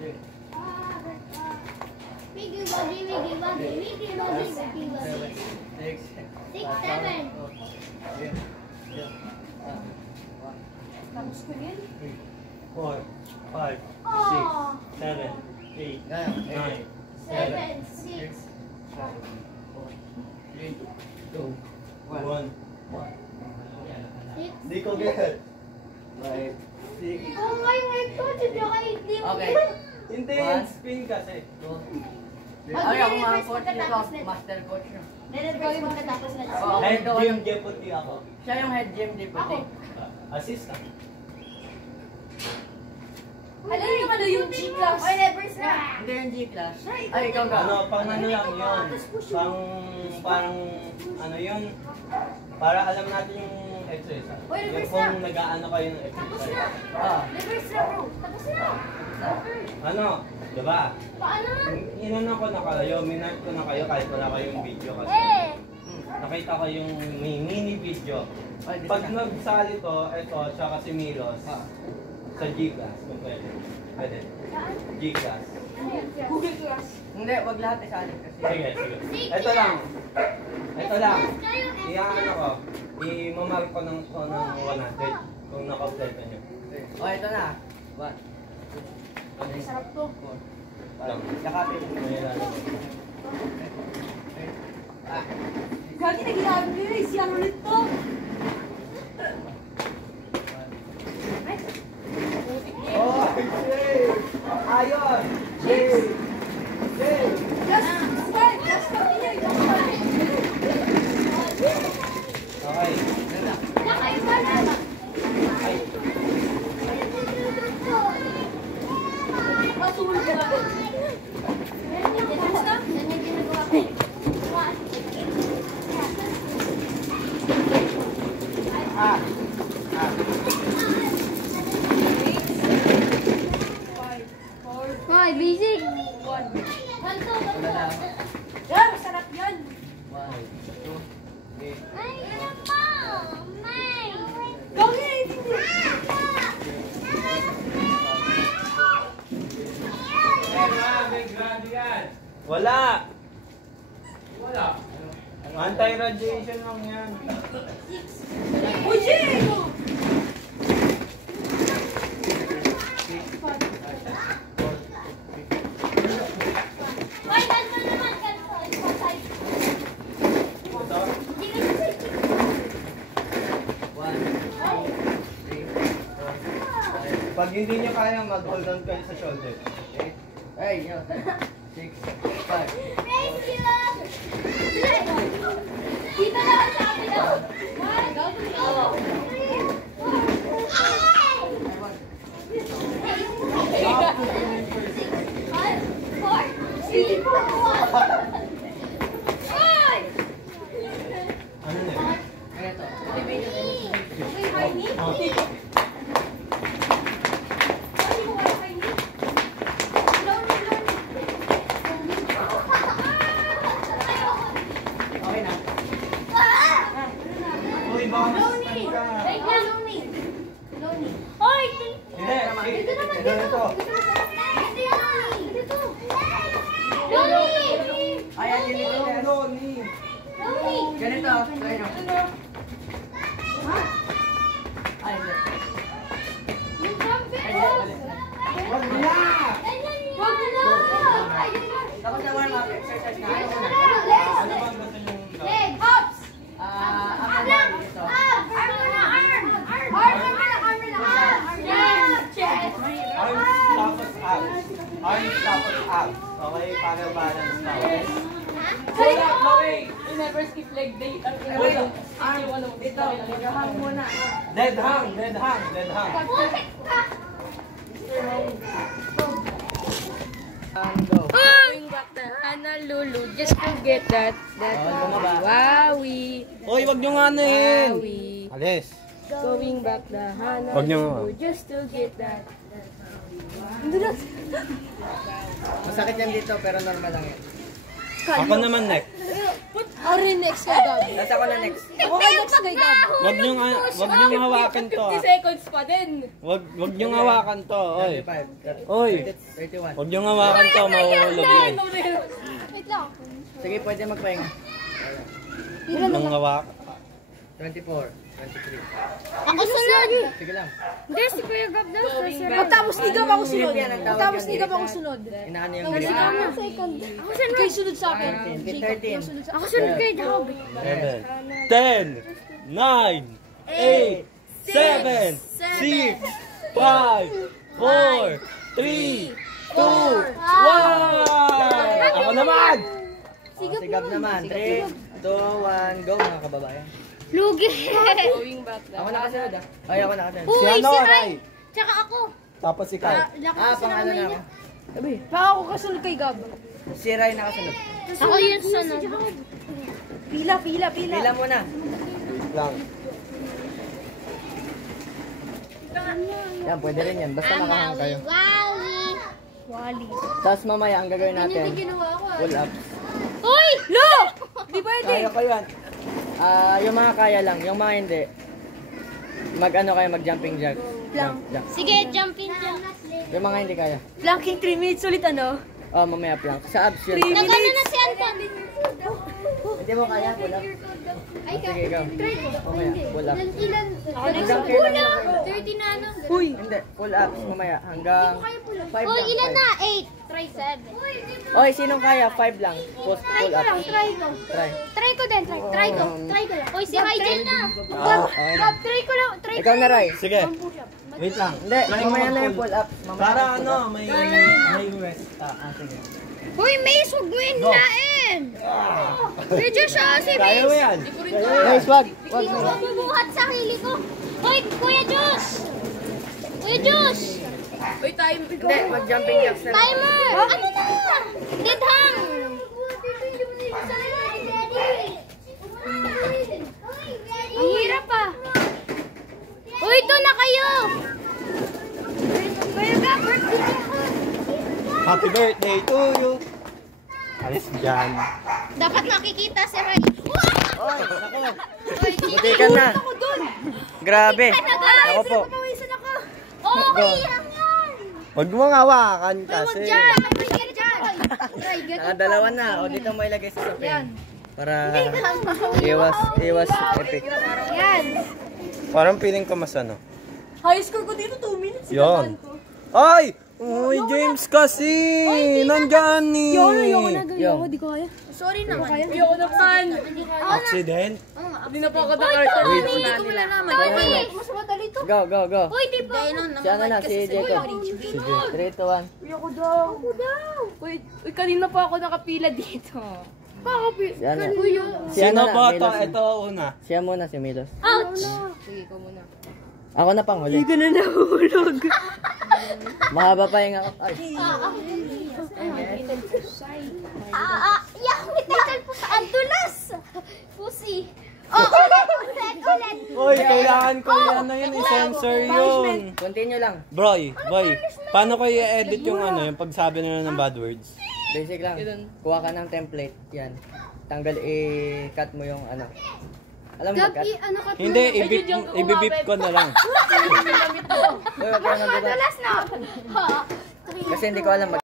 Wiggy wuggy, wiggy wuggy, wiggy wuggy, wiggy wuggy. 6, 7. Tapos ko yun. 4, 5, 6, 7, 8, 9, 7, 6. 3, 2, 1. 6. Hindi ko get. 5, 6. Ikaw nga yung ito, dito ka itim. Okay. Hindi, spin kasi. Ay, ako nga ang coach nito. Master coach nyo. Nire-reverse pagkatapos na. Head gym deputy ako. Siya yung head gym deputy. Assistant. Alam niyo ano yung G-class? Oy, reverse na. Hindi yung G-class. Ay, ikaw ka. Ano, pang ano lang yun. Parang, ano yun. Para alam natin yung exercise. Uy, Yung reverse kung nag-aano kayo ng Tapos exercise. na. Reverse na, bro. Tapos na. Ano, diba? Paano? Inano ko na kayo, minart ko na kayo kahit wala kayong video kasi. Nakita ko yung may mini video. Pag nagsali to, ito, tsaka si Milos, sa G-Class, kung pwede. Pwede. G-Class. Google Class. Hindi, wag lahat isali kasi. Sige, sige. Ito lang. Ito lang. Iyaano ko. I-mamark ko ng 100 kung nakapleta nyo. O, ito na. 1. Sarap to. Lang. Yakapin. Gagi na ginagawa nyo eh. Siya ulit to. Oh, Jay! Ayun! Jay! Jay! Just start. Just continue. Just start. Okay. Nakaiba na. Ay. Matulog ka na. Reverse na. Yan yung ginagawa ko. 1. Hoy, busy. 1, 2, 3. Yan, masarap yan. 1, 2, 3. Ay, ano pa? May. Gagi na hindi. Wala! Wala. Anti-radiation lang yan. Uy, Diego! Hoy, ganito naman. Ganito. Exercise. Ito? Hindi ka sa 1, 2, 3, 4, 5. Pag hindi nyo kaya, mag-hold on kayo sa shoulder. Ay, yun. 6, 5. Praise you! Dito na lang sa akin daw. 1, 2, 3, 4, 5. Ano na? Ganito. Okay na. Uy, baka Lonely! masastan ka. Wait lang, Lonely! Lonely! Hoy! Hindi, Dito naman, ito, dito! ito. Dito! Dito! Lonely! Ayan, yun ito. Lonely. Lonely! Ganito. Ganito. Ay, hindi. Yung trumpet! Ay, hindi. Wag na! Wag na! Ayun na! Tapos na warm up exercise na. Ayaw Ayun na. na! Legs! Ano bang gusto nyo? Legs! Ups! Ako Lang! ba dito? Arm! Arm muna! Arm! Arm! Arm muna! Arm muna! Arm! Chest! Arms tapos abs. Arms tapos abs. Okay, para balance na. Okay? Wala, Chloe. You never skip leg day. Wait, dito. Hang muna. Dead hang, dead hang, dead hang. Putik ka! And go. Going back the Honolulu just to get that Wowie. Hoy, wag nyo nga anahin. Wowie. Alis. Going back the Wag nyo Honolulu just to get that. Masakit yan dito pero normal lang yan. Ako naman next. Ari next kay Gabi. Tapos ako na next. Ako kay next kay Gabi. Wag niyong hawakan to. 50 seconds pa din. Wag niyong hawakan to, oy. 35. Oy. 31. Wag niyong hawakan to, mahulog yun. Wait lang. Sige, pwede magpahinga. Wag niyong hawakan. 24. 23. Ako sunod. Sige lang. Hindi, si Kuya Gab daw. Tapos ni Gab ako sunod. Yan ang tawag Tapos yan, ni Gab Eric. ako sunod. Inaano yung Tapos grade? ikaw na. Ako sunod. Kay sunod sa akin. 13. Ako sunod kay Gab. 10, 9, 8, 7, 6, 5, 4, 3, 2, 1! Ako naman! Si Gab naman. 3, 2, 1, go mga kababayan. Lugi. Going back Ako nakasunod ah. Ay, ako nakasunod. Si ano, si Ray? Ray. Tsaka ako. Tapos ikaw. Pangalan na ako. Sabi, Baka ako kasunod kay Gab. si Ray nakasunod. Ako yung sunod. Pila. Pila muna. Lang. Yan, pwede rin yan. Basta nakahang kayo. Wally. Tapos mamaya, ang gagawin natin, pull up. Uy! Lo! Di pwede. Kaya ko yan. Yung mga kaya lang, yung mga hindi, mag-ano kayo, mag-jumping jack. Lang. Jump. Sige, jump in dyan. Yung mga hindi kaya. Planking 3 minutes ulit ano? Oh, mamaya plank. Sa abs yun. Nagano na si Anton. Hindi mo kaya, pull up. Ay, Sige, ikaw. try ko. Mamaya, pull up. Ilan? Ako Hanggang next. kailan mo kayo? 30 na ano? Uy! Hindi, pull up mamaya. Hanggang 5 Uy, lang. ilan 5. na? 8. Try 7. Oy, sinong kaya? 5 lang. Pull up. Try ko. Try. Try ko din. Try ko. Try ko lang. Uy, si Hygiene na. Okay na. Gab, try ko lang. Try Ikaw na, Ray. Sige. Wait lang. Hindi, mamaya na yung pull up. Mamaya Para na yung pull ano, may rest. Sige. Uy, Mace, huwag mo hinlain. Medyo siya si Kaya mo Mace. yan. Guys, wag. Wag Hindi ko mo. mabubuhat sa hili ko. Uy, Kuya Diyos. Kuya Diyos. Uy, time. Hindi, mag-jumping jacks na lang. Timer. Ano na? Didhang. Ang hirap pa. Uy, doon na kayo. Kuya Gab, birthday ako. Happy birthday to you. Alis dyan. Dapat nakikita si Ray. Oy, nako. Buti ka na. Grabe. Ako po. Okay lang yan. Huwag mong hawakan Huwag kasi. dyan. Huwag dyan. Ray, get Nakadalawa na. O, dito mo ilagay sa sapin. Para iwas epic. Yan. Parang feeling ko mas ano. High score ko dito 2 minutes. Yun. Ay! Uy, James kasi! Nandyan ni! Ayoko na. Yung. Di ko kaya. Sorry naman. Ayoko na pan. Accident? Hindi na po ako nakarating. Mas madali to. Go, go, go. Uy, di ba? Si ano na, si Jacob. Sige, 3, 2, 1. Ayoko daw. Uy, kanina pa ako nakapila dito. Si ano? Si Sino ano na, ba ito? Milos. Ito una. Siya muna, si Milos. Ouch! Sige, ikaw muna. Ako na pang huli. Hindi ka na nahulog. Mahaba pa yung ako. Ay. Yak, may title po sa Andulas! Pussy. Ulit. Uy, kailangan ko yan na yun. I-censor yun. Continue lang. Boy, paano ko i-edit yung ano, yung pagsabi nila ng bad words? Basic lang. Kuha ka ng template. Yan. Tanggal, i-cut mo yung ano. Alam mo cut? Ano ka? Hindi, ibibip ko na lang. Uy, wag ka na Andulas na. Kasi hindi ko alam